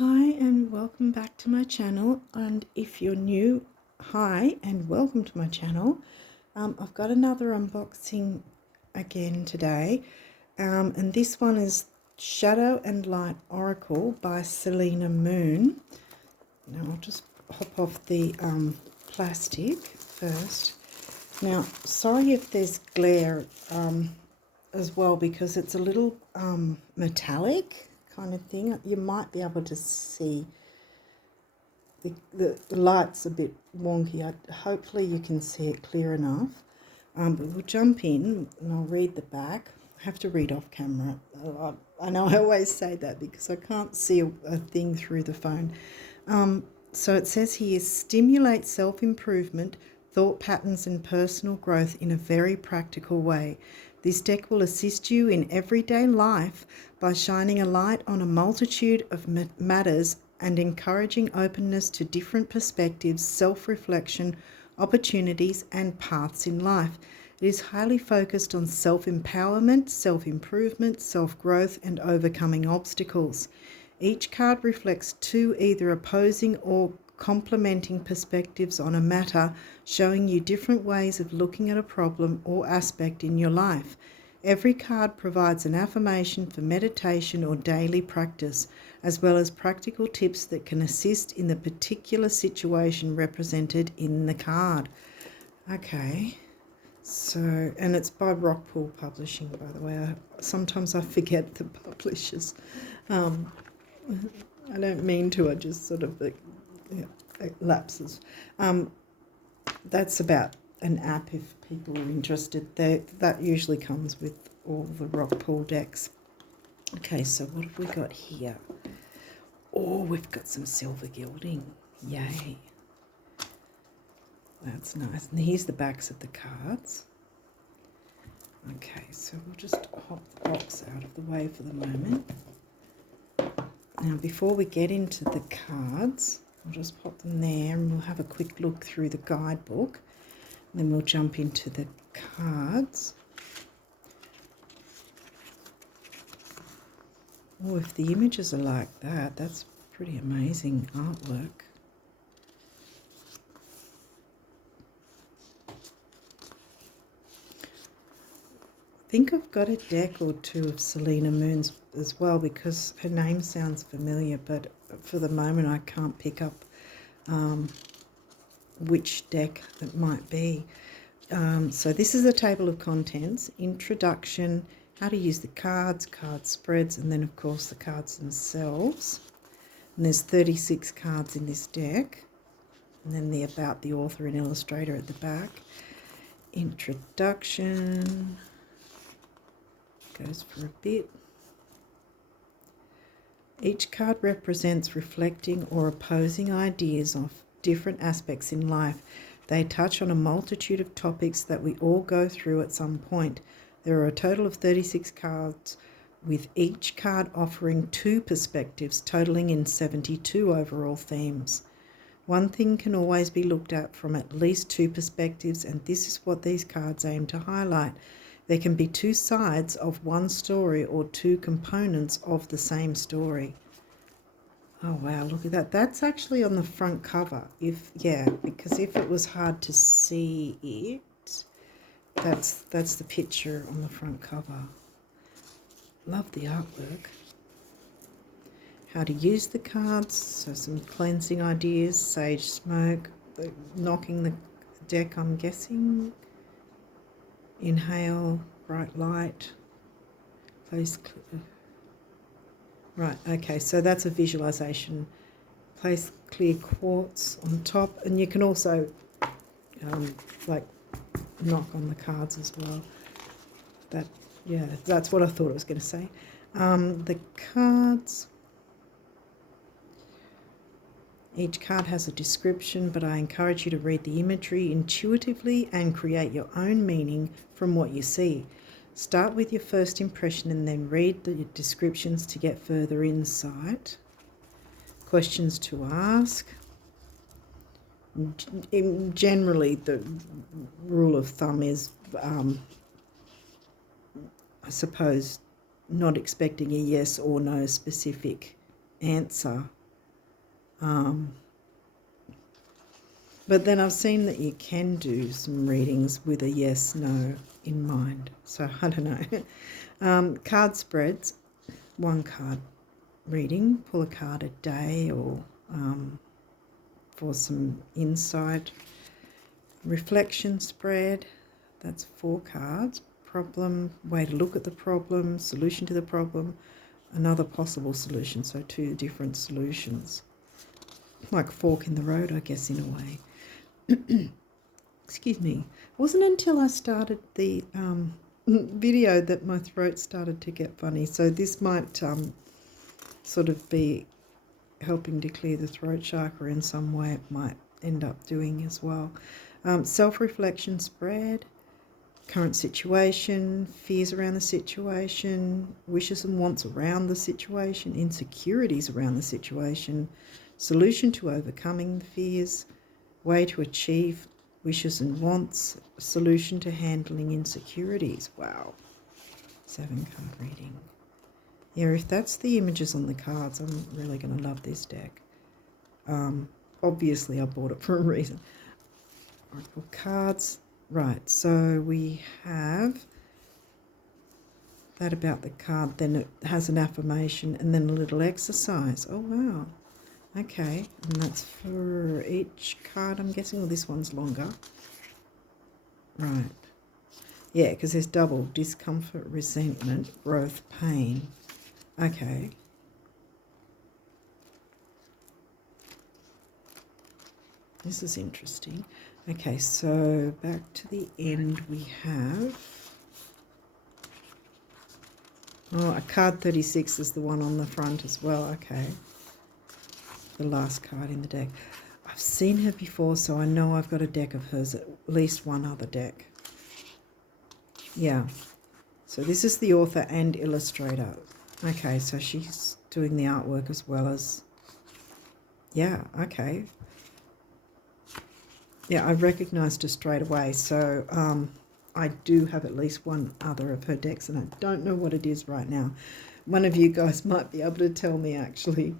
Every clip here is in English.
Hi and welcome back to my channel, and if you're new, hi and welcome to my channel. I've got another unboxing again today, and this one is Shadow and Light Oracle by Selena Moon. Now I'll just hop off the plastic first. Now sorry if there's glare as well, because it's a little metallic kind of thing. You might be able to see the light's a bit wonky. Hopefully you can see it clear enough. But we'll jump in and I'll read the back. I have to read off camera. I know I always say that because I can't see a thing through the phone. So it says here, stimulate self-improvement, thought patterns and personal growth in a very practical way. This deck will assist you in everyday life by shining a light on a multitude of matters and encouraging openness to different perspectives, self-reflection, opportunities and paths in life. It is highly focused on self-empowerment, self-improvement, self-growth and overcoming obstacles. Each card reflects two either opposing or complementing perspectives on a matter, showing you different ways of looking at a problem or aspect in your life. Every card provides an affirmation for meditation or daily practice, as well as practical tips that can assist in the particular situation represented in the card. Okay, so, and it's by Rockpool Publishing, by the way. Sometimes I forget the publishers. I don't mean to, I just sort of it lapses. That's about an app if people are interested. That usually comes with all the Rockpool decks. Okay, so what have we got here? Oh, we've got some silver gilding. Yay. That's nice. And here's the backs of the cards. Okay, so we'll just hop the box out of the way for the moment. Now, before we get into the cards, I'll just pop them there and we'll have a quick look through the guidebook. And then we'll jump into the cards. Oh, if the images are like that, that's pretty amazing artwork. I think I've got a deck or two of Selena Moon's as well, because her name sounds familiar, but for the moment I can't pick up which deck it might be. So this is a table of contents, introduction, how to use the cards, card spreads, and then of course the cards themselves. And there's 36 cards in this deck, and then the about the author and illustrator at the back. Introduction goes for a bit. Each card represents reflecting or opposing ideas of different aspects in life. They touch on a multitude of topics that we all go through at some point. There are a total of 36 cards, with each card offering two perspectives, totaling in 72 overall themes. One thing can always be looked at from at least two perspectives, and this is what these cards aim to highlight. There can be two sides of one story or two components of the same story. Oh wow, look at that. That's actually on the front cover. Because if it was hard to see it, that's the picture on the front cover. Love the artwork. How to use the cards, so some cleansing ideas, sage smoke, knocking the deck, I'm guessing. Inhale, bright light, place clear. Right, okay, so that's a visualization. Place clear quartz on top, and you can also like knock on the cards as well. That's what I thought I was going to say. The cards. Each card has a description, but I encourage you to read the imagery intuitively and create your own meaning from what you see. Start with your first impression and then read the descriptions to get further insight. Questions to ask. Generally, the rule of thumb is, I suppose, not expecting a yes or no specific answer But then I've seen that you can do some readings with a yes, no in mind. So I don't know. Card spreads, 1 card reading, pull a card a day or for some insight. Reflection spread, that's 4 cards. Problem, way to look at the problem, solution to the problem, another possible solution. So 2 different solutions. Like a fork in the road, I guess, in a way. Excuse me. It wasn't until I started the video that my throat started to get funny. So this might sort of be helping to clear the throat chakra in some way. It might end up doing as well. Self-reflection spread, current situation, fears around the situation, wishes and wants around the situation, insecurities around the situation, solution to overcoming the fears, way to achieve wishes and wants, solution to handling insecurities. Wow. 7 card reading. Yeah, if that's the images on the cards, I'm really going to love this deck. Obviously, I bought it for a reason. Oracle cards. Right, so we have that about the card. Then it has an affirmation and then a little exercise. Oh, wow. Okay, and that's for each card, I'm guessing. Well, this one's longer. Right. Yeah, because there's double. Discomfort, resentment, growth, pain. Okay. This is interesting. Okay, so back to the end we have... Oh, a card 36 is the one on the front as well. Okay. The last card in the deck. I've seen her before, so I know I've got a deck of hers, at least one other deck. Yeah. So this is the author and illustrator. Okay, so she's doing the artwork as well as... Yeah, okay. Yeah, I recognised her straight away. So I do have at least one other of her decks, and I don't know what it is right now. One of you guys might be able to tell me, actually.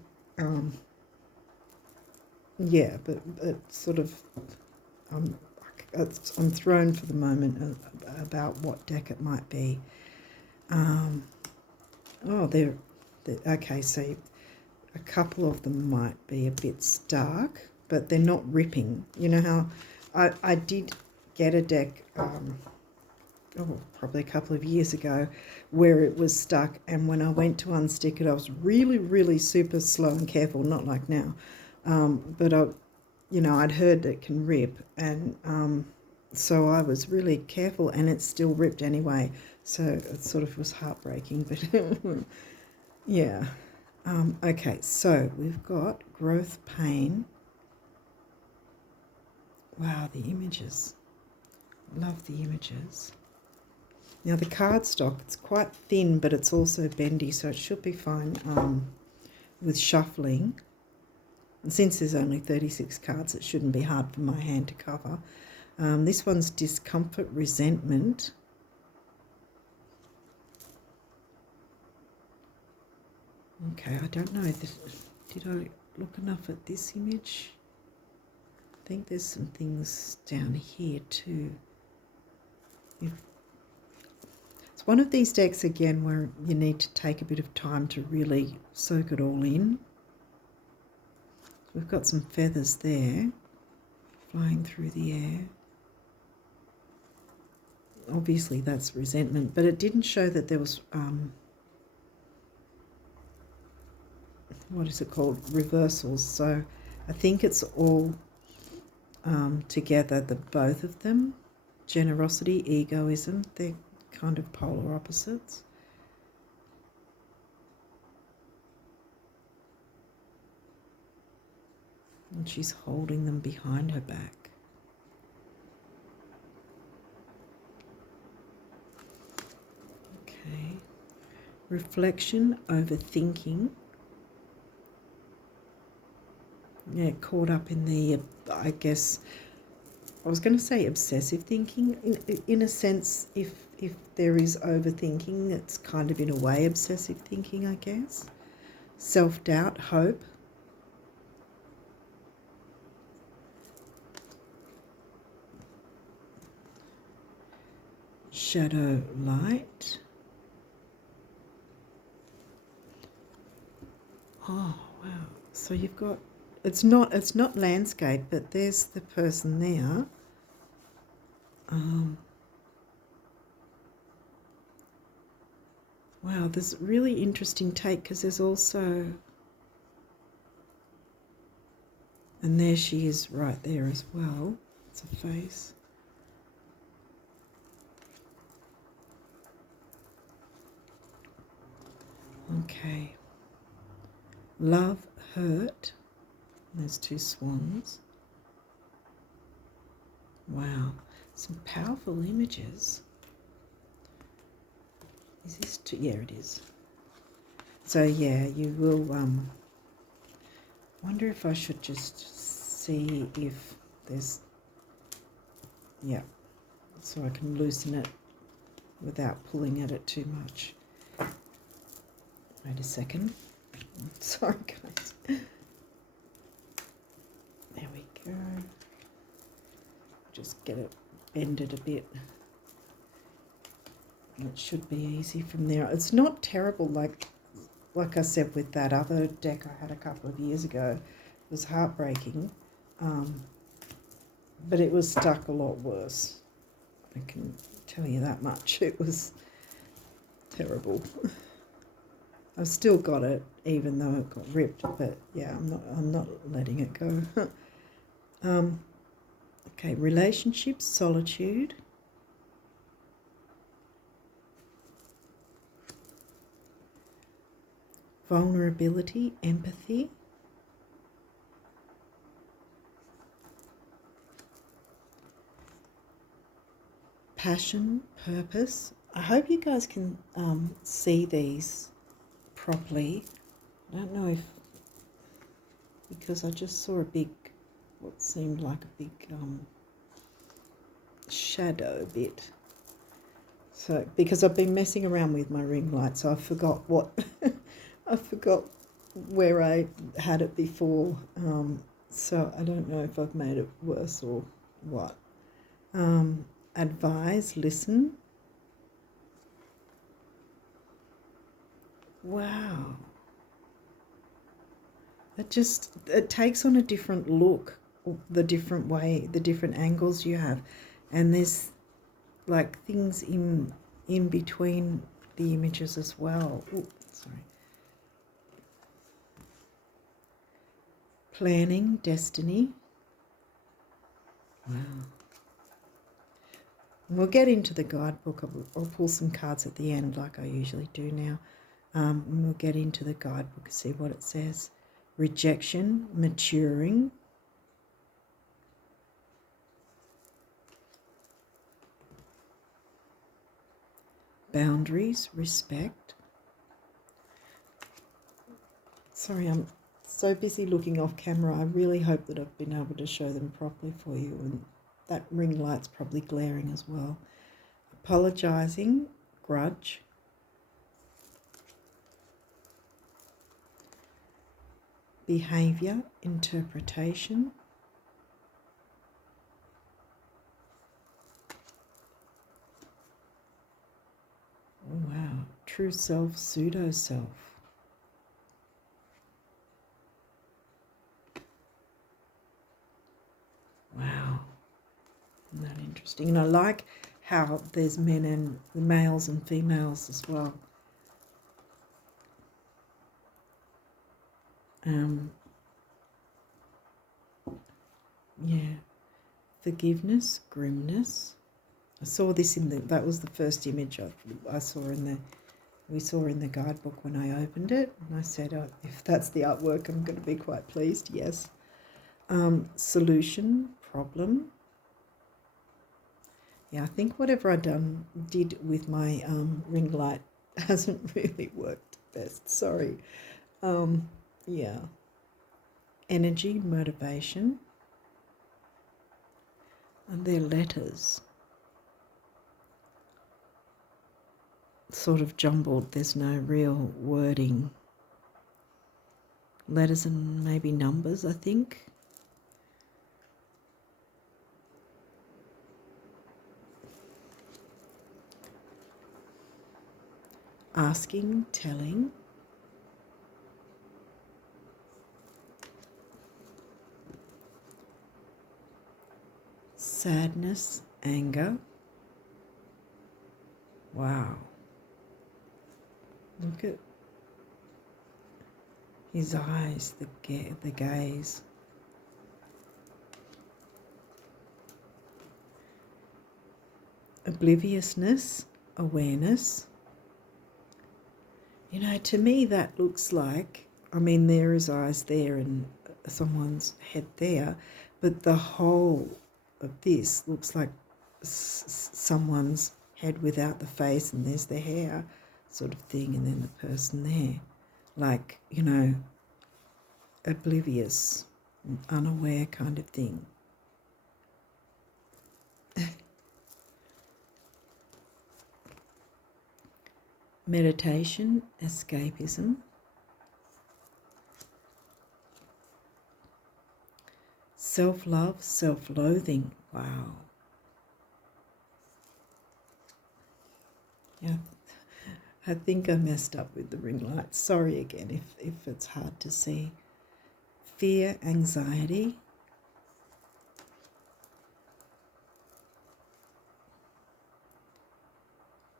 Yeah, but it's sort of... I'm thrown for the moment about what deck it might be. Oh, they're okay, so a couple of them might be a bit stark, but they're not ripping. You know how I did get a deck, probably a couple of years ago, where it was stuck, and when I went to unstick it, I was really, really super slow and careful, not like now. But I'd heard it can rip, and so I was really careful, and it still ripped anyway. So it sort of was heartbreaking, but yeah. Okay, so we've got growth, pain. Wow, the images. Love the images. Now the cardstock, it's quite thin, but it's also bendy, so it should be fine with shuffling. And since there's only 36 cards, it shouldn't be hard for my hand to cover. This one's discomfort, resentment. Okay, I don't know. Did I look enough at this image? I think there's some things down here too. It's one of these decks, again, where you need to take a bit of time to really soak it all in. We've got some feathers there flying through the air. Obviously that's resentment, but it didn't show that there was, what is it called, reversals. So I think it's all together, the both of them. Generosity, egoism, they're kind of polar opposites. And she's holding them behind her back. Okay. Reflection, overthinking. Yeah, caught up in the, I guess, I was going to say obsessive thinking. In a sense, if there is overthinking, it's kind of in a way obsessive thinking, I guess. Self-doubt, hope. shadow light. Oh wow, so you've got, it's not landscape, but there's the person there. Wow, there's a really interesting take, because there's also, and there she is right there as well. It's a face. Okay. Love, hurt. There's two swans. Wow, some powerful images. Is this too? Yeah, it is. So yeah, you will wonder if I should just see if there's, yeah, so I can loosen it without pulling at it too much. Wait a second. Sorry guys. There we go. Just get it bended a bit. It should be easy from there. It's not terrible, like I said with that other deck I had a couple of years ago. It was heartbreaking, but it was stuck a lot worse. I can tell you that much. It was terrible. I've still got it, even though it got ripped. But yeah, I'm not letting it go. Okay, relationships, solitude. Vulnerability, empathy. Passion, purpose. I hope you guys can see these properly. I don't know if, because I just saw a big, what seemed like a big shadow bit. So, because I've been messing around with my ring light, so I forgot what, I forgot where I had it before. So I don't know if I've made it worse or what. Advise, listen. Wow. It takes on a different look, the different way, the different angles you have. And there's like things in between the images as well. Ooh, sorry. Planning, destiny. Wow. We'll get into the guidebook. I'll pull some cards at the end like I usually do now. And we'll get into the guidebook and see what it says. Rejection, maturing. Boundaries, respect. Sorry, I'm so busy looking off camera. I really hope that I've been able to show them properly for you. And that ring light's probably glaring as well. Apologising, grudge. Behaviour, interpretation. Oh, wow. True self, pseudo self. Wow. Isn't that interesting? And I like how there's men and males and females as well. Yeah. Forgiveness, grimness. I saw this that was the first image I saw we saw in the guidebook when I opened it. And I said, oh, if that's the artwork, I'm going to be quite pleased. Yes. Solution, problem. Yeah, I think whatever I did with my ring light hasn't really worked best. Sorry. Yeah. Energy, motivation. And they're letters. Sort of jumbled. There's no real wording. Letters and maybe numbers, I think. asking, telling, sadness, anger. Wow. Look at his eyes, the gaze. Obliviousness, awareness. You know, to me that looks like, I mean, there is eyes there and someone's head there, but the whole of this looks like someone's head without the face, and there's the hair sort of thing, and then the person there. Like, you know, oblivious, unaware kind of thing. Meditation, escapism. Self-love, self-loathing. Wow. Yeah, I think I messed up with the ring light. Sorry again if it's hard to see. Fear, anxiety.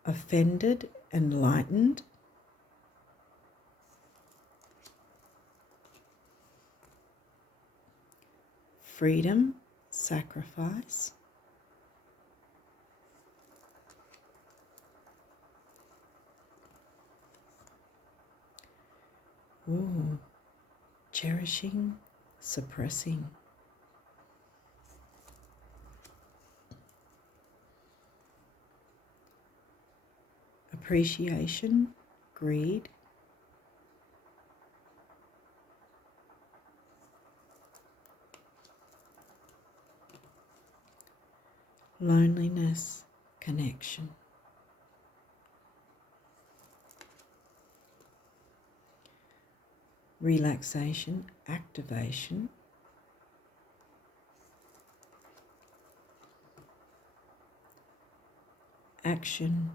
Offended, enlightened. Freedom, sacrifice. Ooh, cherishing, suppressing. Appreciation, greed. Loneliness, connection. Relaxation, activation. Action,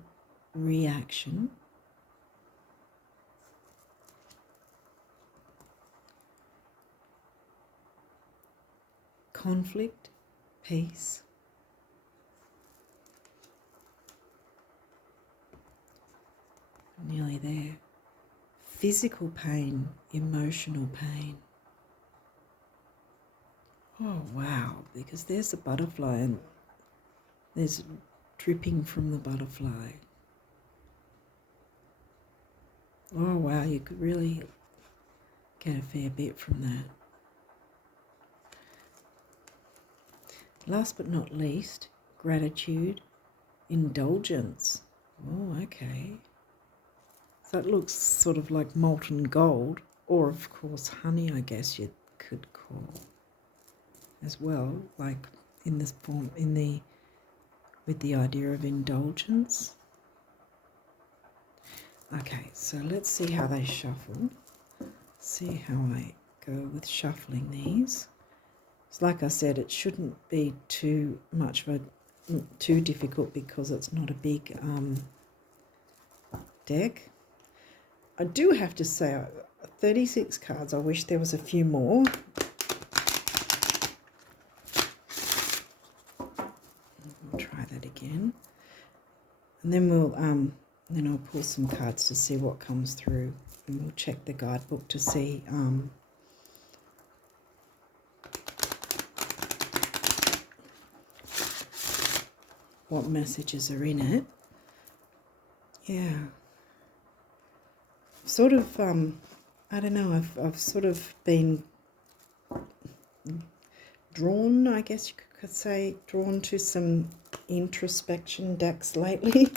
reaction. Conflict, peace. Nearly there. Physical pain, emotional pain. Oh, wow, because there's a butterfly and there's dripping from the butterfly. Oh, wow, you could really get a fair bit from that. Last but not least, gratitude, indulgence. Oh, okay. So that looks sort of like molten gold, or of course honey, I guess you could call as well, like in this form, with the idea of indulgence. Okay, so let's see how they shuffle. See how I go with shuffling these. It's like I said, it shouldn't be too difficult because it's not a big deck. I do have to say, 36 cards. I wish there was a few more. I'll try that again, and then I'll pull some cards to see what comes through, and we'll check the guidebook to see what messages are in it. Yeah. Sort of, I don't know, I've sort of been drawn, I guess you could say, drawn to some introspection decks lately.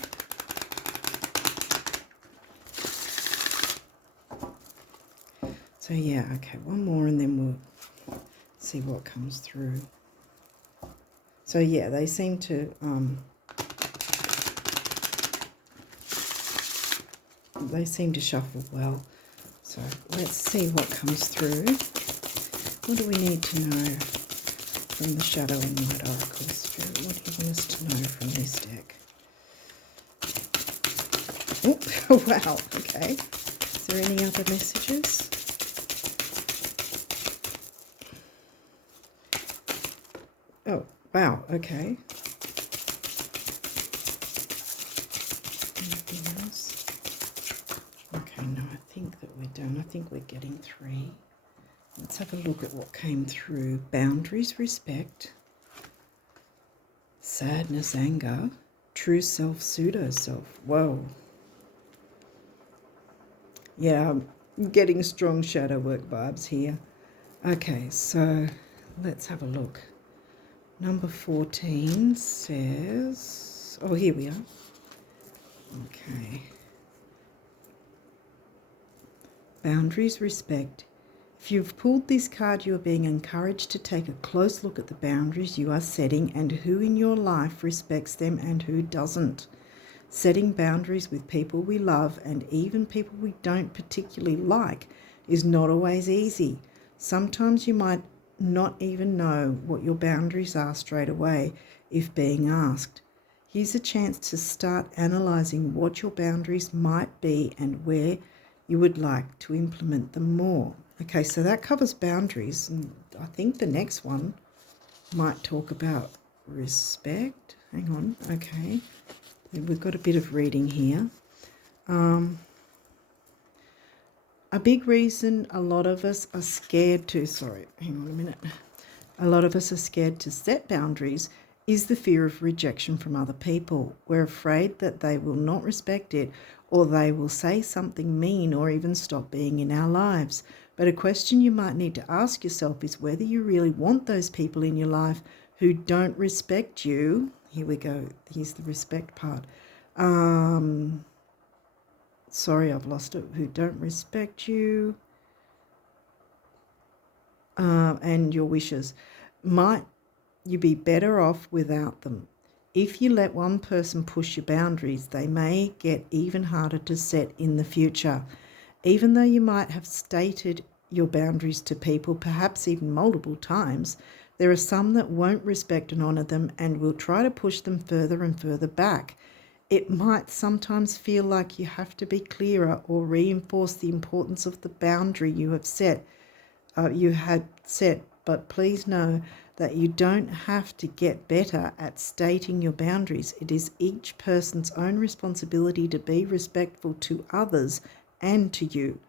So yeah, okay, one more and then we'll see what comes through. So yeah, they seem to shuffle well. So let's see what comes through. What do we need to know from the Shadow and Light Oracle Spirit? What do you want us to know from this deck? Oh, wow, okay. Is there any other messages? Oh, wow, okay. Anything else? Okay, no, I think that we're done. I think we're getting 3. Let's have a look at what came through. Boundaries, respect, sadness, anger, true self, pseudo self. Whoa. Yeah, I'm getting strong shadow work vibes here. Okay, so let's have a look. Number 14 says, oh, here we are. Okay. Boundaries, respect. If you've pulled this card, you are being encouraged to take a close look at the boundaries you are setting and who in your life respects them and who doesn't. Setting boundaries with people we love and even people we don't particularly like is not always easy. Sometimes you might not even know what your boundaries are straight away if being asked. Here's a chance to start analysing what your boundaries might be and where you would like to implement them more. Okay, so that covers boundaries, and I think the next one might talk about respect. Hang on, okay. We've got a bit of reading here. A big reason a lot of us are scared to, hang on a minute. A lot of us are scared to set boundaries is the fear of rejection from other people. We're afraid that they will not respect it or they will say something mean or even stop being in our lives. But a question you might need to ask yourself is whether you really want those people in your life who don't respect you. Here we go. Here's the respect part. Sorry, I've lost it. Who don't respect you and your wishes. Might you be better off without them? If you let one person push your boundaries, they may get even harder to set in the future. Even though you might have stated your boundaries to people, perhaps even multiple times, there are some that won't respect and honour them and will try to push them further and further back. It might sometimes feel like you have to be clearer or reinforce the importance of the boundary you have set. But please know that you don't have to get better at stating your boundaries. It is each person's own responsibility to be respectful to others and to you.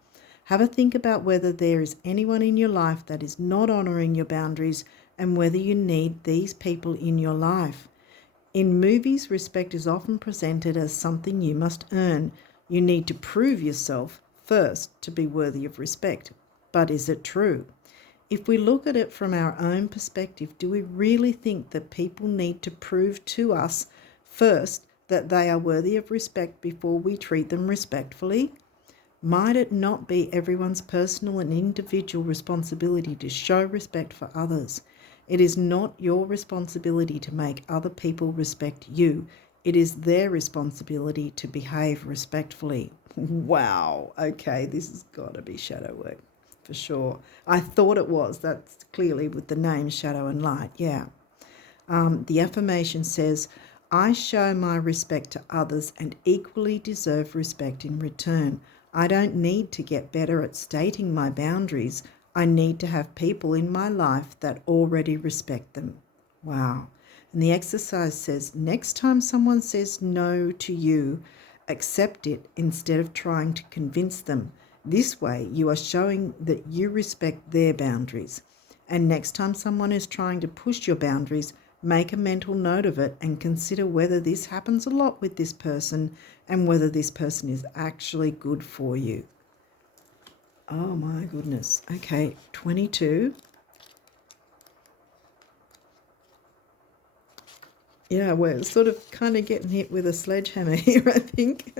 Have a think about whether there is anyone in your life that is not honouring your boundaries and whether you need these people in your life. In movies, respect is often presented as something you must earn. You need to prove yourself first to be worthy of respect. But is it true? If we look at it from our own perspective, do we really think that people need to prove to us first that they are worthy of respect before we treat them respectfully? Might it not be everyone's personal and individual responsibility to show respect for others? It is not your responsibility to make other people respect you. It is their responsibility to behave respectfully. Wow. Okay, this has got to be shadow work for sure. I thought it was. That's clearly with the name Shadow and Light. Yeah. The affirmation says, I show my respect to others and equally deserve respect in return. I don't need to get better at stating my boundaries. I need to have people in my life that already respect them. Wow. And the exercise says, next time someone says no to you, accept it instead of trying to convince them. This way, you are showing that you respect their boundaries. And next time someone is trying to push your boundaries, make a mental note of it and consider whether this happens a lot with this person and whether this person is actually good for you. Oh my goodness. Okay, 22. Yeah, we're sort of kind of getting hit with a sledgehammer here, I think.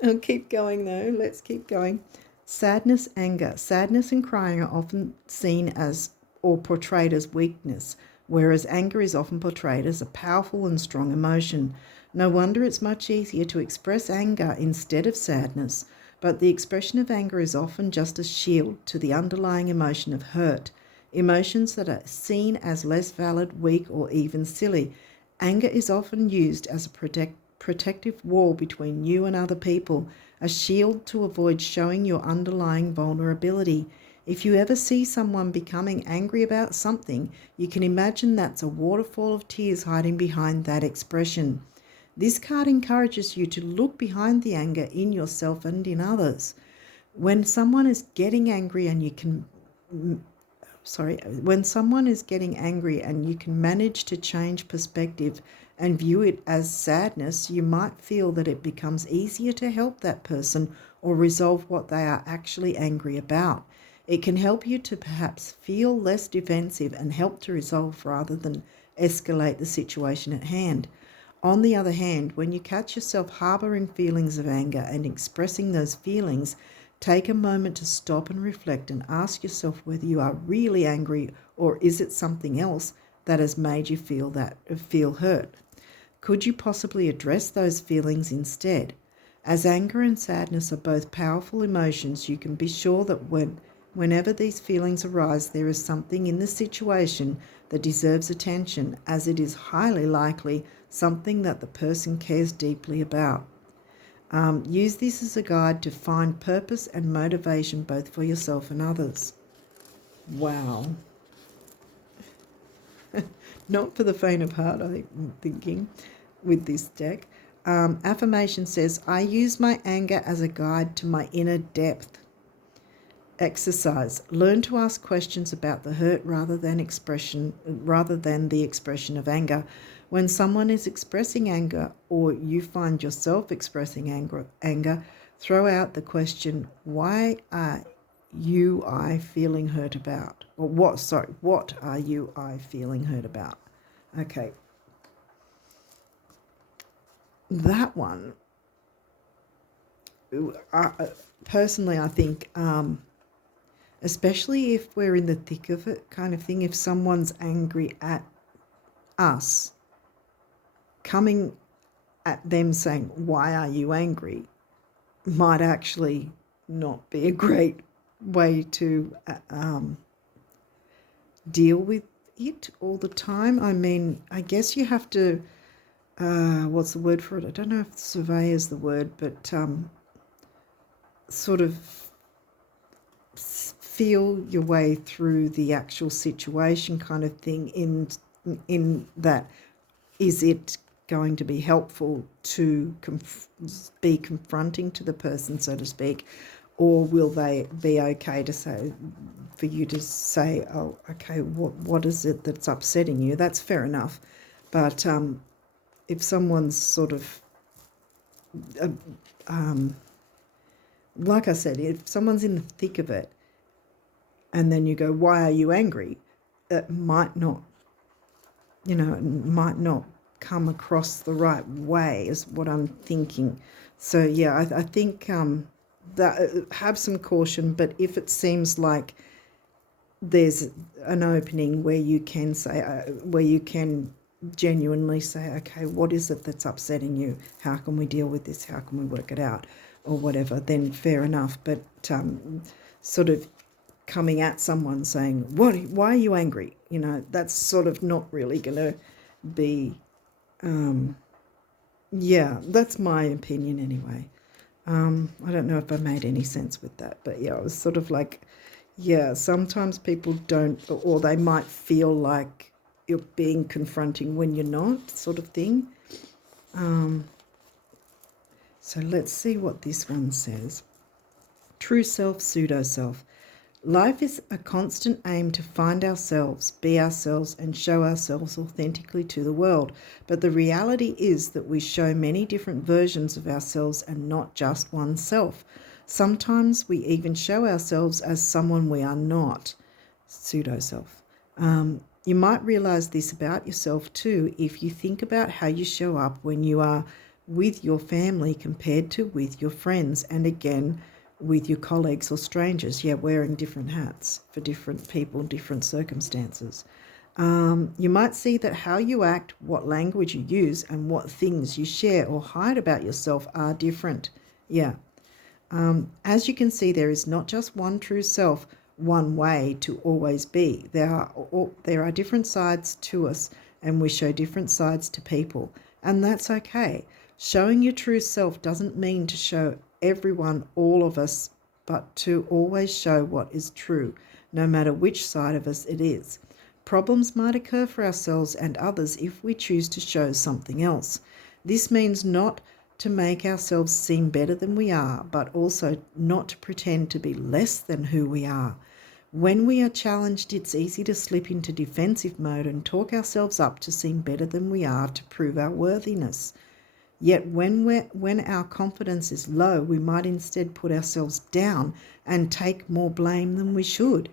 I'll keep going though. Let's keep going. Sadness, anger. Sadness and crying are often seen as or portrayed as weakness, whereas anger is often portrayed as a powerful and strong emotion. No wonder it's much easier to express anger instead of sadness, but the expression of anger is often just a shield to the underlying emotion of hurt. Emotions that are seen as less valid, weak, or even silly. Anger is often used as a protective wall between you and other people, a shield to avoid showing your underlying vulnerability. If you ever see someone becoming angry about something, you can imagine that's a waterfall of tears hiding behind that expression. This card encourages you to look behind the anger in yourself and in others. When someone is getting angry and you can when someone is getting angry and you can manage to change perspective and view it as sadness, you might feel that it becomes easier to help that person or resolve what they are actually angry about. It can help you to perhaps feel less defensive and help to resolve rather than escalate the situation at hand. On the other hand, when you catch yourself harboring feelings of anger and expressing those feelings, take a moment to stop and reflect and ask yourself whether you are really angry or is it something else that has made you feel hurt. Could you possibly address those feelings instead? As anger and sadness are both powerful emotions, you can be sure that whenever these feelings arise, there is something in the situation that deserves attention, as it is highly likely something that the person cares deeply about. Use this as a guide to find purpose and motivation both for yourself and others. Wow. Not for the faint of heart, I'm thinking, with this deck. Affirmation says, I use my anger as a guide to my inner depth. Exercise. Learn to ask questions about the hurt rather than the expression of anger. When someone is expressing anger or you find yourself expressing anger, throw out the question, why are I feeling hurt about? Or what are I feeling hurt about? Okay. That one, personally, I think, especially if we're in the thick of it kind of thing, if someone's angry at us, coming at them saying, why are you angry, might actually not be a great way to deal with it all the time. I mean, I guess you have to, what's the word for it? I don't know if survey is the word, but sort of feel your way through the actual situation kind of thing in that, is it going to be helpful to be confronting to the person, so to speak, or will they be okay to say, for you to say, oh, okay, what is it that's upsetting you? That's fair enough. But if someone's sort of, like I said, if someone's in the thick of it and then you go, why are you angry? It might not, come across the right way is what I'm thinking. So yeah, I think that have some caution, but if it seems like there's an opening where you can say, where you can genuinely say, okay, what is it that's upsetting you? How can we deal with this? How can we work it out? Or whatever, then fair enough. But sort of coming at someone saying, why are you angry? That's sort of not really going to be, that's my opinion anyway. I don't know if I made any sense with that, but yeah, it was sort of like, yeah, sometimes people don't, or they might feel like you're being confronting when you're not, sort of thing. So let's see what this one says. True self, pseudo self. Life is a constant aim to find ourselves, be ourselves, and show ourselves authentically to the world. But the reality is that we show many different versions of ourselves and not just one self. Sometimes we even show ourselves as someone we are not, pseudo self. You might realize this about yourself too if you think about how you show up when you are with your family compared to with your friends, and again, with your colleagues or strangers, wearing different hats for different people, different circumstances. You might see that how you act, what language you use, and what things you share or hide about yourself are different. As you can see, there is not just one true self, one way to always be. There are different sides to us, and we show different sides to people, and that's okay. Showing your true self doesn't mean to show everyone all of us, but to always show what is true, no matter which side of us it is. Problems might occur for ourselves and others if we choose to show something else. This means not to make ourselves seem better than we are, but also not to pretend to be less than who we are. When we are challenged, it's easy to slip into defensive mode and talk ourselves up to seem better than we are to prove our worthiness. Yet when our confidence is low, we might instead put ourselves down and take more blame than we should.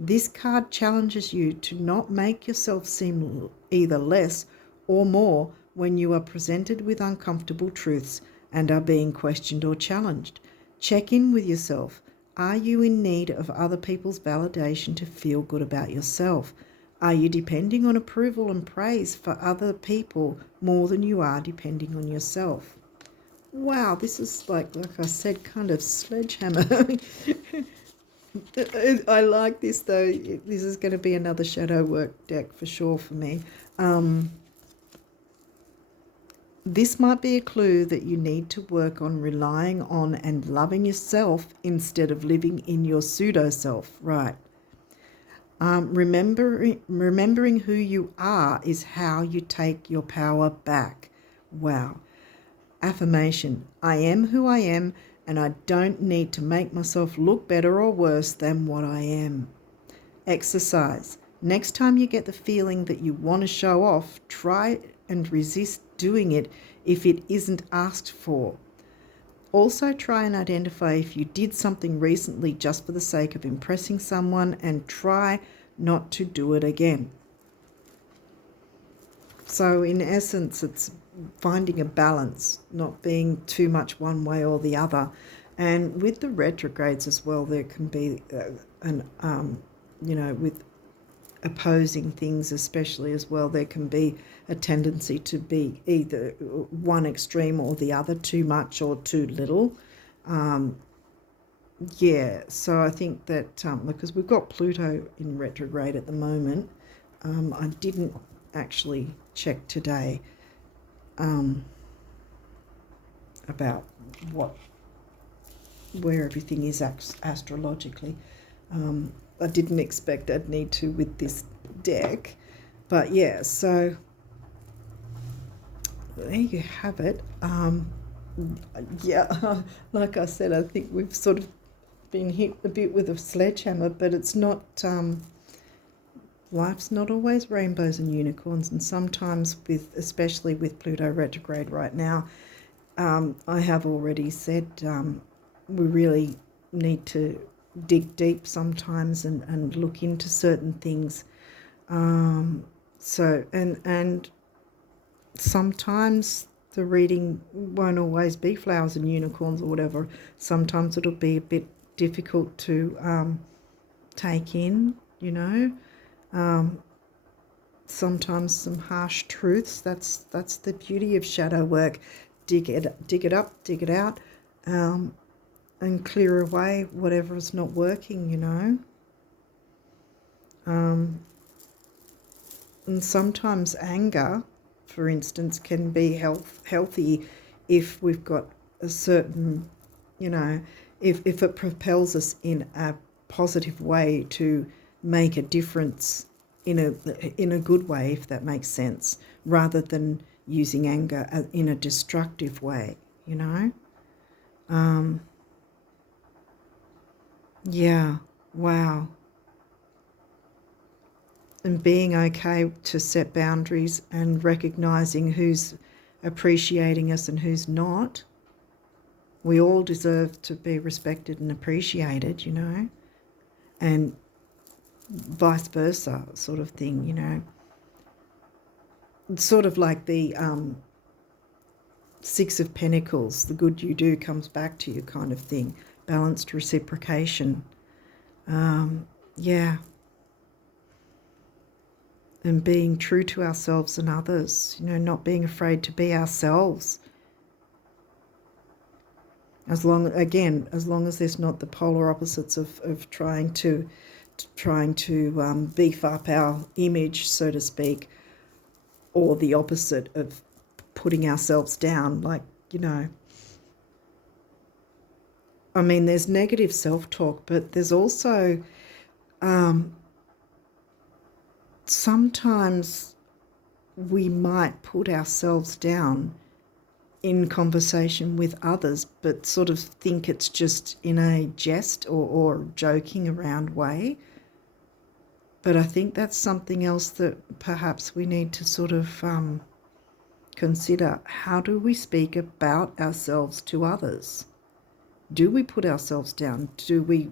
This card challenges you to not make yourself seem either less or more when you are presented with uncomfortable truths and are being questioned or challenged. Check in with yourself. Are you in need of other people's validation to feel good about yourself? Are you depending on approval and praise for other people more than you are depending on yourself? Wow, this is like I said, kind of sledgehammer. I like this though. This is going to be another shadow work deck for sure for me. This might be a clue that you need to work on relying on and loving yourself instead of living in your pseudo self, right? Remembering who you are is how you take your power back. Wow. Affirmation: I am who I am, and I don't need to make myself look better or worse than what I am. Exercise: next time you get the feeling that you want to show off, try and resist doing it if it isn't asked for. Also, try and identify if you did something recently just for the sake of impressing someone, and try not to do it again. So in essence, it's finding a balance, not being too much one way or the other. And with the retrogrades as well, there can be with opposing things especially as well, there can be a tendency to be either one extreme or the other, too much or too little. So I think that because we've got Pluto in retrograde at the moment, I didn't actually check today about where everything is astrologically. I didn't expect I'd need to with this deck, but yeah, so there you have it. Like I said, I think we've sort of been hit a bit with a sledgehammer, but it's not, life's not always rainbows and unicorns, and sometimes especially with Pluto retrograde right now, I have already said we really need to dig deep sometimes and look into certain things. And sometimes the reading won't always be flowers and unicorns or whatever. Sometimes it'll be a bit difficult to take in, sometimes some harsh truths. That's the beauty of shadow work. Dig it up, dig it out, and clear away whatever is not working, and sometimes anger, for instance, can be healthy if we've got a certain, if it propels us in a positive way to make a difference in a good way, if that makes sense, rather than using anger in a destructive way, wow. And being okay to set boundaries and recognizing who's appreciating us and who's not. We all deserve to be respected and appreciated, and vice versa sort of thing, It's sort of like the Six of Pentacles, the good you do comes back to you kind of thing, balanced reciprocation. And being true to ourselves and others, not being afraid to be ourselves. As long as there's not the polar opposites of trying to beef up our image, so to speak, or the opposite of putting ourselves down, like, you know, I mean, there's negative self-talk, but there's also sometimes we might put ourselves down in conversation with others, but sort of think it's just in a jest or joking around way. But I think that's something else that perhaps we need to sort of consider. How do we speak about ourselves to others? Do we put ourselves down? Do we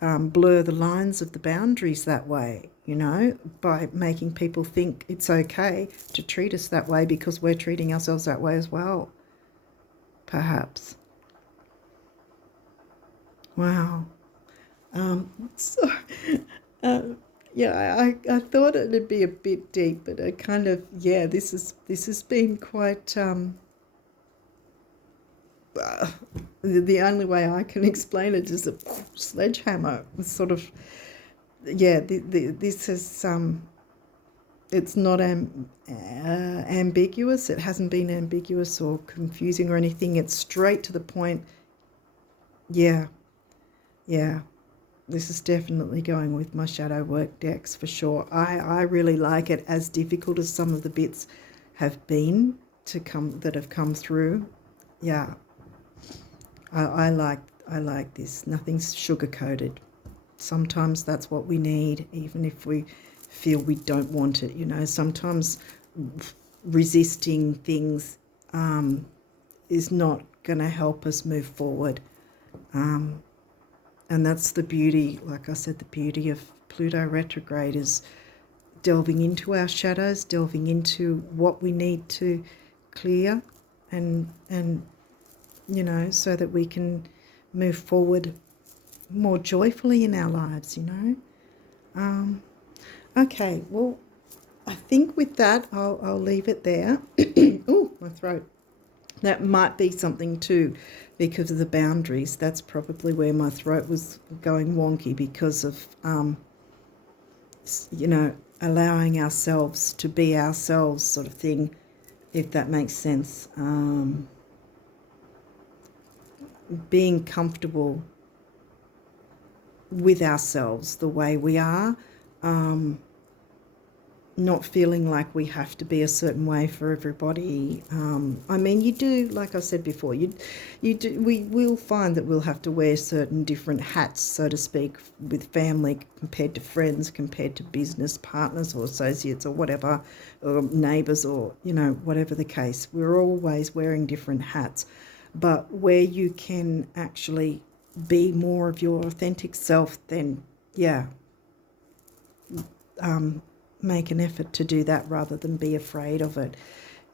blur the lines of the boundaries that way, you know, by making people think it's okay to treat us that way because we're treating ourselves that way as well, perhaps. Wow. So, yeah, I thought it'd be a bit deep, but I kind of, yeah, this has been quite, the only way I can explain it is a sledgehammer. It's sort of, yeah, this is, it's not ambiguous. It hasn't been ambiguous or confusing or anything. It's straight to the point. Yeah, yeah. This is definitely going with my shadow work decks for sure. I really like it, as difficult as some of the bits have been that have come through. Yeah, I like this. Nothing's sugar coated. Sometimes that's what we need, even if we feel we don't want it. You know, sometimes resisting things is not going to help us move forward. And that's the beauty, like I said, the beauty of Pluto retrograde is delving into our shadows, delving into what we need to clear and you know, so that we can move forward more joyfully in our lives, you know. Okay, well, I think with that, I'll leave it there. Oh, my throat. That might be something too, because of the boundaries. That's probably where my throat was going wonky, because of, you know, allowing ourselves to be ourselves, sort of thing, if that makes sense. Being comfortable with ourselves the way we are, not feeling like we have to be a certain way for everybody. I mean, you do, like I said before, we will find that we'll have to wear certain different hats, so to speak, with family compared to friends, compared to business partners or associates or whatever, or neighbours, or, you know, whatever the case. We're always wearing different hats. But where you can actually be more of your authentic self, then, yeah, make an effort to do that rather than be afraid of it.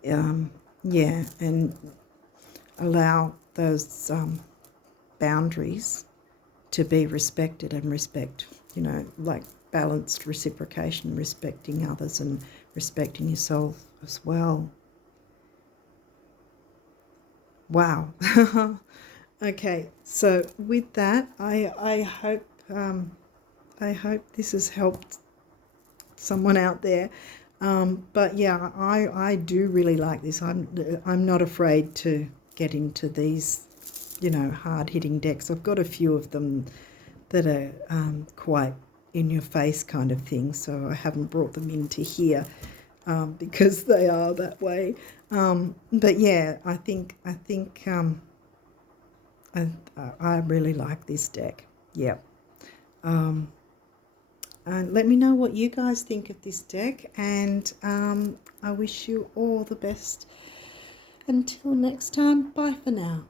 Yeah, and allow those boundaries to be respected, and respect, you know, like balanced reciprocation, respecting others and respecting yourself as well. Wow. Okay, so with that, I hope this has helped someone out there. But yeah, I do really like this. I'm not afraid to get into these, you know, hard-hitting decks. I've got a few of them that are quite in your face kind of thing, so I haven't brought them into here because they are that way. But yeah, I think I really like this deck. Yeah. And let me know what you guys think of this deck, and I wish you all the best. Until next time, bye for now.